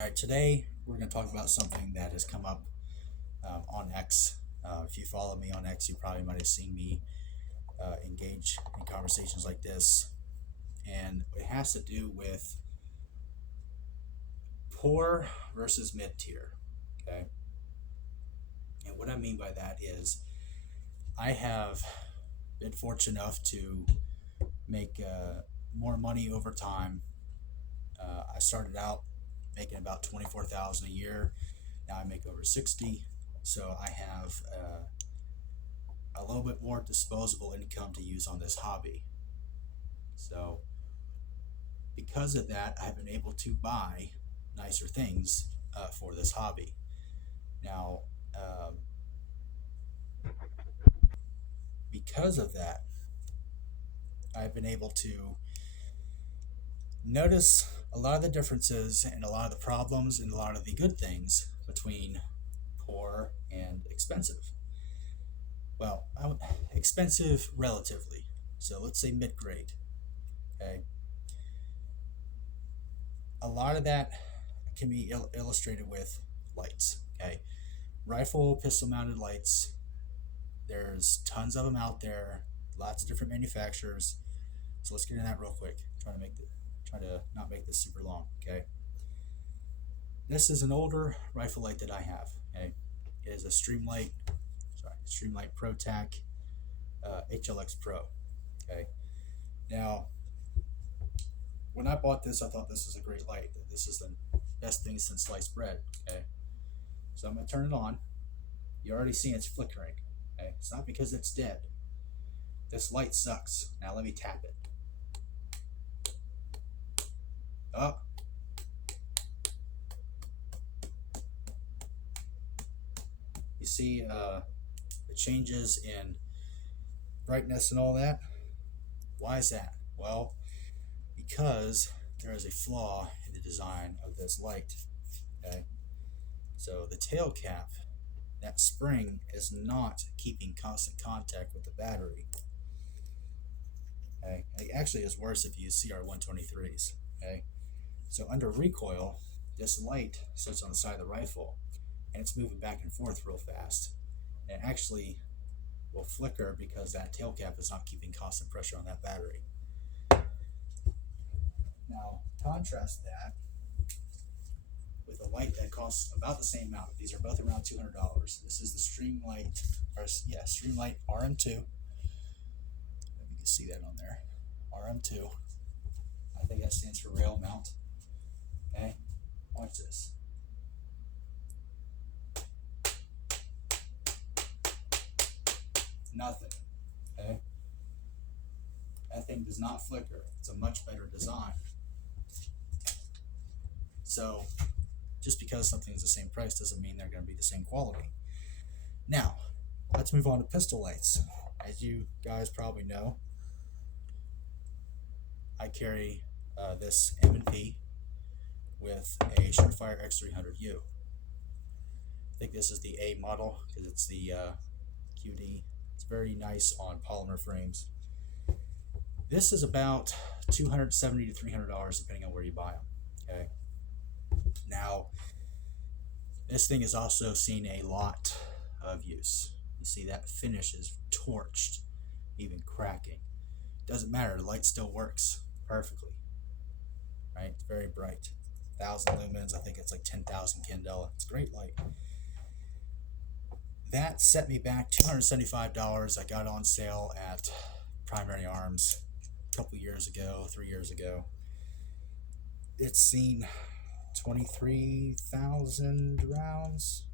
All right, today we're going to talk about something that has come up on X. If you follow me on X, you probably might have seen me engage in conversations like this. And it has to do with poor versus mid tier. Okay. And what I mean by that is I have been fortunate enough to make more money over time. I started out making about 24,000 a year. Now I make over 60. So I have a little bit more disposable income to use on this hobby. So, because of that, I've been able to buy nicer things for this hobby. Now, because of that, I've been able to notice a lot of the differences and a lot of the problems and a lot of the good things between poor and expensive. Well, expensive relatively. So let's say mid grade. Okay, a lot of that can be illustrated with lights. Okay, rifle pistol mounted lights. There's tons of them out there, lots of different manufacturers. So let's get into that real quick. Try to not make this super long. Okay, this is an older rifle light that I have. Okay, it is a Streamlight Pro Tac HLX Pro. Okay, now when I bought this, I thought this was a great light. This is the best thing since sliced bread. Okay, so I'm gonna turn it on. You already see it's flickering. Okay, it's not because it's dead. This light sucks. Now let me tap it. Oh, you see the changes in brightness and all that. Why is that? Well, because there is a flaw in the design of this light. Okay, so the tail cap, that spring is not keeping constant contact with the battery. Okay, it actually is worse if you use CR123s. Okay, so under recoil, this light sits on the side of the rifle and it's moving back and forth real fast. And it actually will flicker because that tail cap is not keeping constant pressure on that battery. Now, contrast that with a light that costs about the same amount. These are both around $200. This is the Streamlight RM2. If you can see that on there, RM2. I think that stands for rail mount. Okay, watch this. Nothing. Okay, that thing does not flicker. It's a much better design. So, just because something is the same price doesn't mean they're going to be the same quality. Now, let's move on to pistol lights. As you guys probably know, I carry this M&P with a Surefire X300U. I think this is the A model because it's the QD. It's very nice on polymer frames. This is about $270 to $300 depending on where you buy them. Okay. Now, this thing has also seen a lot of use. You see that finish is torched, even cracking. Doesn't matter, the light still works perfectly. Right? It's very bright. 1,000 lumens, I think it's like 10,000 candela. It's a great light. That set me back $275. I got it on sale at Primary Arms a couple years ago, 3 years ago. It's seen 23,000 rounds,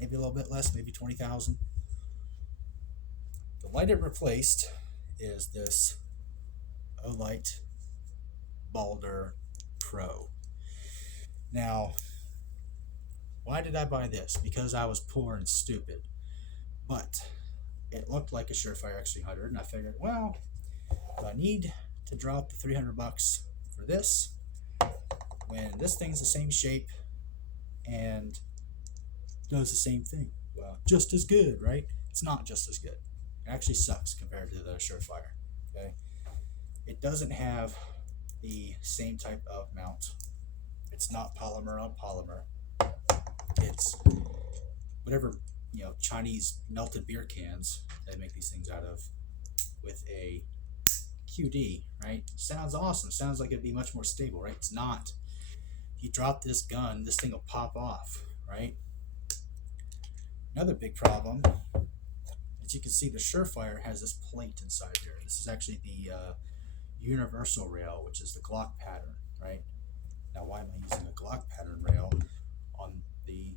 maybe a little bit less, maybe 20,000. The light it replaced is this Olight Balder Pro. Now, why did I buy this? Because I was poor and stupid. But it looked like a Surefire X300, and I figured, well, do I need to drop the $300 for this when this thing's the same shape and does the same thing? Well, just as good, right? It's not just as good. It actually sucks compared to the Surefire. Okay, it doesn't have the same type of mount It's not polymer on polymer. It's whatever, Chinese melted beer cans they make these things out of with a QD, right? Sounds awesome. Sounds like it'd be much more stable, right? It's not. You drop this gun, this thing will pop off, right? Another big problem, as you can see, the Surefire has this plate inside there. This is actually the universal rail, which is the Glock pattern, right? Now, why am I using a Glock pattern rail on the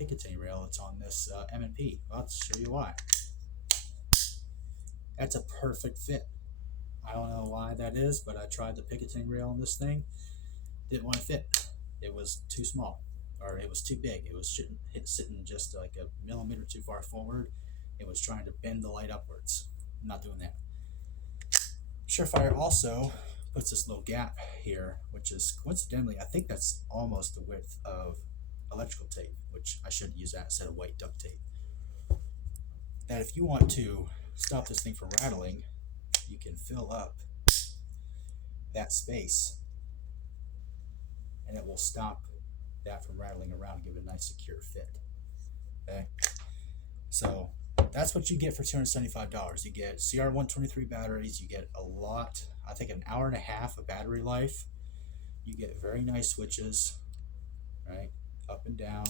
Picatinny rail? It's on this M&P. Well, I'll show you why. That's a perfect fit. I don't know why that is, but I tried the Picatinny rail on this thing. Didn't want to fit. It was too small, or it was too big. It was sitting just like a millimeter too far forward. It was trying to bend the light upwards. I'm not doing that. Surefire also puts this little gap here, which is coincidentally, I think that's almost the width of electrical tape, which I should use that instead of white duct tape. That if you want to stop this thing from rattling, you can fill up that space and it will stop that from rattling around and give it a nice secure fit. Okay, so that's what you get for $275. You get CR123 batteries, you get a lot, I think an hour and a half of battery life, you get very nice switches, right, up and down,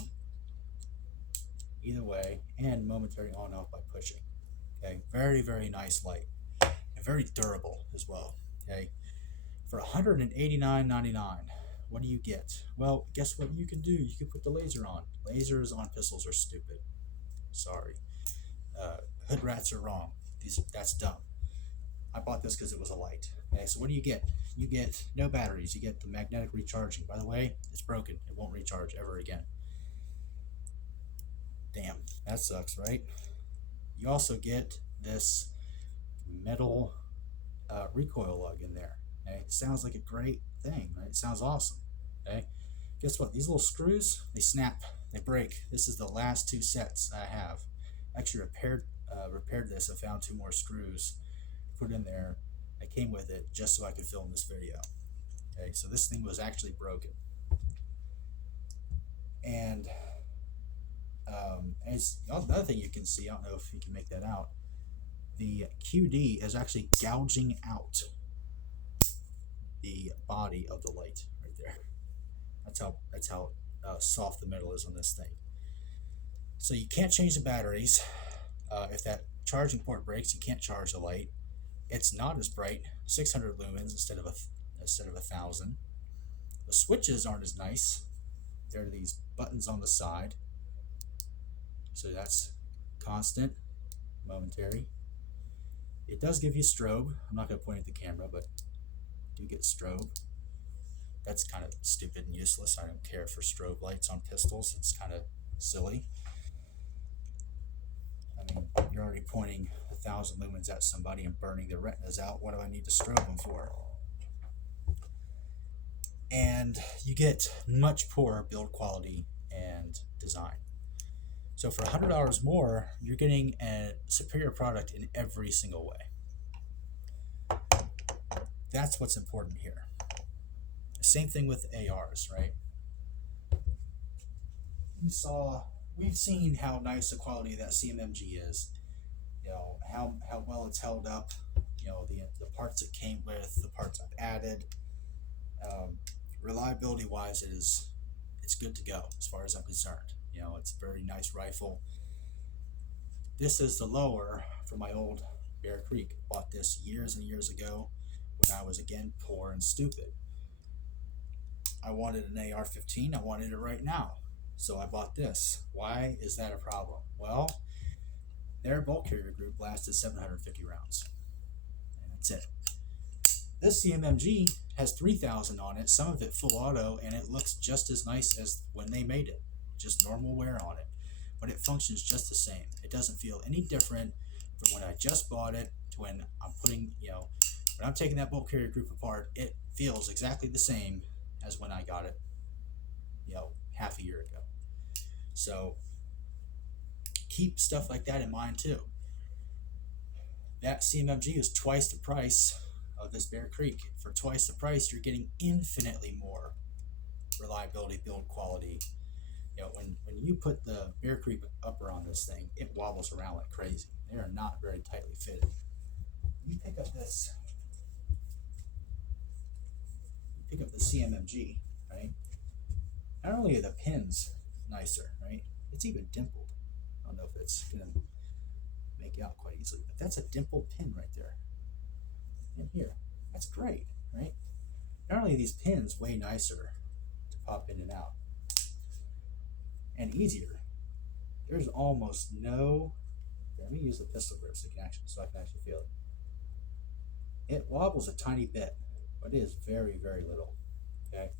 either way, and momentary on and off by pushing. Okay, very, very nice light, and very durable as well. Okay, for $189.99, what do you get? Well, guess what you can do? You can put the laser on. Lasers on pistols are stupid. Sorry. Hood rats are wrong. That's dumb. I bought this because it was a light. Okay, so what do you get? You get no batteries. You get the magnetic recharging. By the way, it's broken. It won't recharge ever again. Damn, that sucks, right? You also get this metal recoil lug in there. Okay, it sounds like a great thing, right? It sounds awesome. Okay, guess what? These little screws, they snap, they break. This is the last two sets I have. Actually repaired this. I found two more screws, put in there. I came with it just so I could film this video. Okay, so this thing was actually broken. And as another thing you can see, I don't know if you can make that out, the QD is actually gouging out the body of the light right there. That's how soft the metal is on this thing. So you can't change the batteries. If that charging port breaks, you can't charge the light. It's not as bright, 600 lumens instead of 1,000. The switches aren't as nice. There are these buttons on the side. So that's constant, momentary. It does give you strobe. I'm not going to point at the camera, but you do get strobe. That's kind of stupid and useless. I don't care for strobe lights on pistols. It's kind of silly. I mean, you're already pointing 1,000 lumens at somebody and burning their retinas out. What do I need to strobe them for? And you get much poorer build quality and design. So for $100 more, you're getting a superior product in every single way. That's what's important here. Same thing with ARs, right? We've seen how nice the quality of that CMMG is. You know, how well it's held up. You know, the parts it came with, the parts I've added. Reliability wise, it's good to go as far as I'm concerned. You know, it's a very nice rifle. This is the lower from my old Bear Creek. Bought this years and years ago when I was again poor and stupid. I wanted an AR-15. I wanted it right now. So I bought this. Why is that a problem? Well, their bulk carrier group lasted 750 rounds. And that's it. This CMMG has 3,000 on it, some of it full auto, and it looks just as nice as when they made it. Just normal wear on it. But it functions just the same. It doesn't feel any different from when I just bought it to when I'm putting, when I'm taking that bulk carrier group apart, it feels exactly the same as when I got it, half a year ago. So keep stuff like that in mind too. That CMMG is twice the price of this Bear Creek. For twice the price, you're getting infinitely more reliability, build quality. When you put the Bear Creek upper on this thing, it wobbles around like crazy. They are not very tightly fitted. You pick up this, you pick up the CMMG, right? Not only are the pins nicer, right? It's even dimpled. I don't know if it's gonna make out quite easily, but that's a dimpled pin right there. In here, that's great, right? Not only are these pins way nicer to pop in and out, and easier. There's almost no. Let me use the pistol grip so I can actually feel it. It wobbles a tiny bit, but it is very, very little. Okay,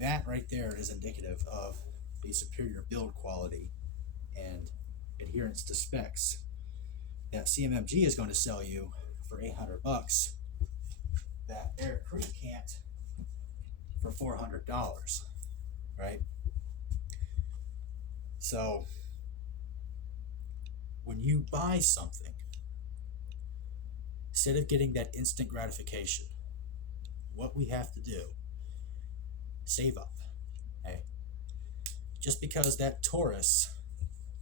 that right there is indicative of the superior build quality and adherence to specs that CMMG is going to sell you for $800. That Bear Creek can't for $400, right? So when you buy something, instead of getting that instant gratification, what we have to do, save up. Hey, just because that Taurus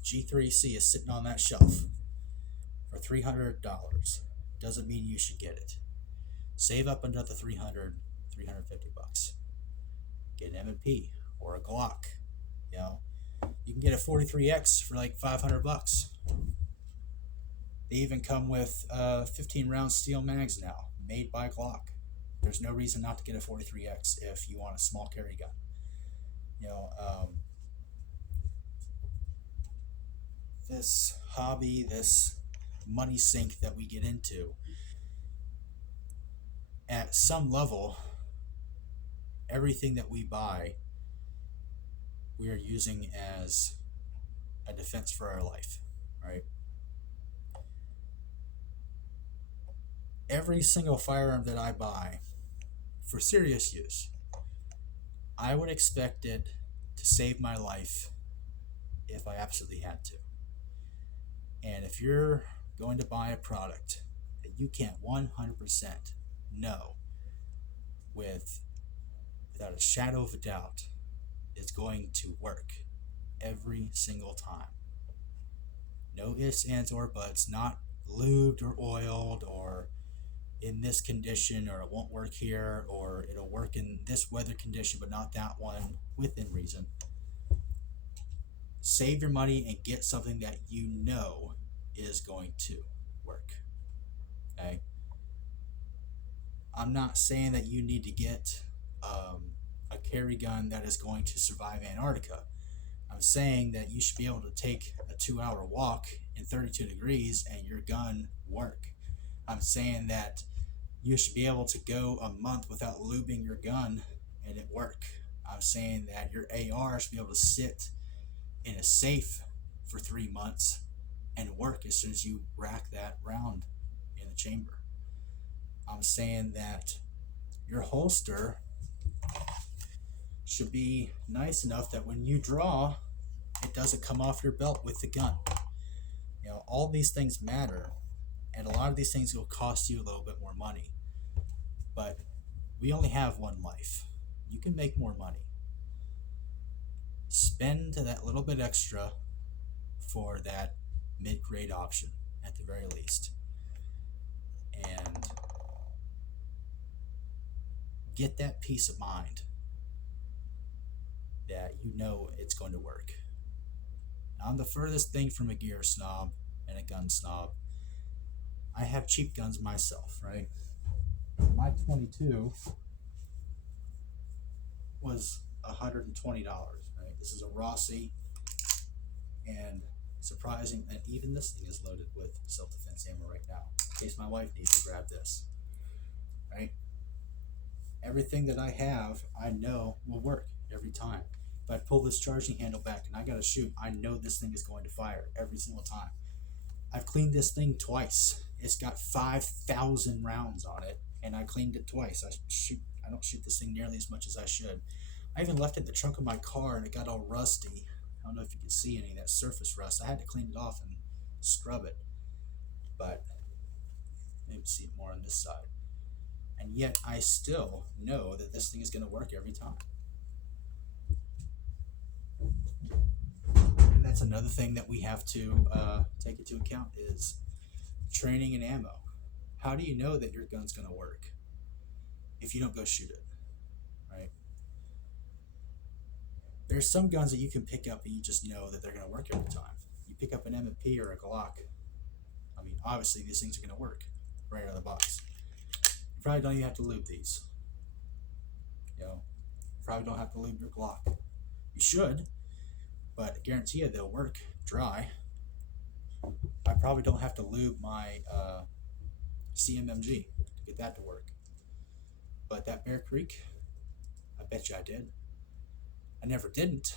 G3C is sitting on that shelf for $300 doesn't mean you should get it. Save up another 350 bucks. Get an M&P or a Glock. You know, you can get a 43X for like 500 bucks. They even come with 15 round steel mags now, made by Glock. There's no reason not to get a 43X if you want a small carry gun. You know, this hobby, this money sink that we get into, at some level, everything that we buy, we are using as a defense for our life, right? Every single firearm that I buy for serious use, I would expect it to save my life if I absolutely had to. And if you're going to buy a product that you can't 100% know with without a shadow of a doubt it's going to work every single time. No ifs, ands, or buts, not lubed or oiled or in this condition, or it won't work here, or it'll work in this weather condition but not that one, within reason. Save your money and get something that you know is going to work. Okay? I'm not saying that you need to get a carry gun that is going to survive Antarctica. I'm saying that you should be able to take a 2-hour walk in 32 degrees and your gun work. I'm saying that you should be able to go a month without lubing your gun and it work. I'm saying that your AR should be able to sit in a safe for 3 months and work as soon as you rack that round in the chamber. I'm saying that your holster should be nice enough that when you draw, it doesn't come off your belt with the gun. You know, all these things matter, and a lot of these things will cost you a little bit more money. But we only have one life. You can make more money. Spend that little bit extra for that mid-grade option at the very least. And get that peace of mind that you know it's going to work. Now, I'm the furthest thing from a gear snob and a gun snob. I have cheap guns myself, right? My 22 was $120, right? This is a Rossi, and surprising, and even this thing is loaded with self-defense ammo right now, in case my wife needs to grab this, right? Everything that I have, I know will work every time. If I pull this charging handle back and I gotta shoot, I know this thing is going to fire every single time. I've cleaned this thing twice. It's got 5,000 rounds on it, and I cleaned it twice. I don't shoot this thing nearly as much as I should. I even left it in the trunk of my car, and it got all rusty. I don't know if you can see any of that surface rust. I had to clean it off and scrub it. But maybe see it more on this side. And yet I still know that this thing is going to work every time. And that's another thing that we have to take into account is training and ammo. How do you know that your gun's going to work if you don't go shoot it, right? There's some guns that you can pick up and you just know that they're going to work every time. You pick up an M&P or a Glock. I mean, obviously these things are going to work right out of the box. You probably don't even have to lube these. You probably don't have to lube your Glock. You should, but I guarantee you they'll work dry. I probably don't have to lube my CMMG to get that to work. But that Bear Creek, I bet you I did. I never didn't.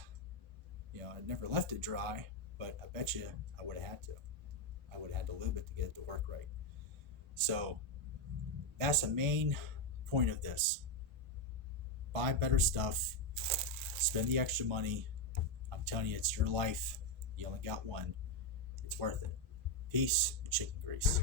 I never left it dry, but I bet you I would have had to. I would have had to lube it to get it to work right. So that's the main point of this. Buy better stuff. Spend the extra money. I'm telling you, it's your life. You only got one. It's worth it. Peace and chicken grease.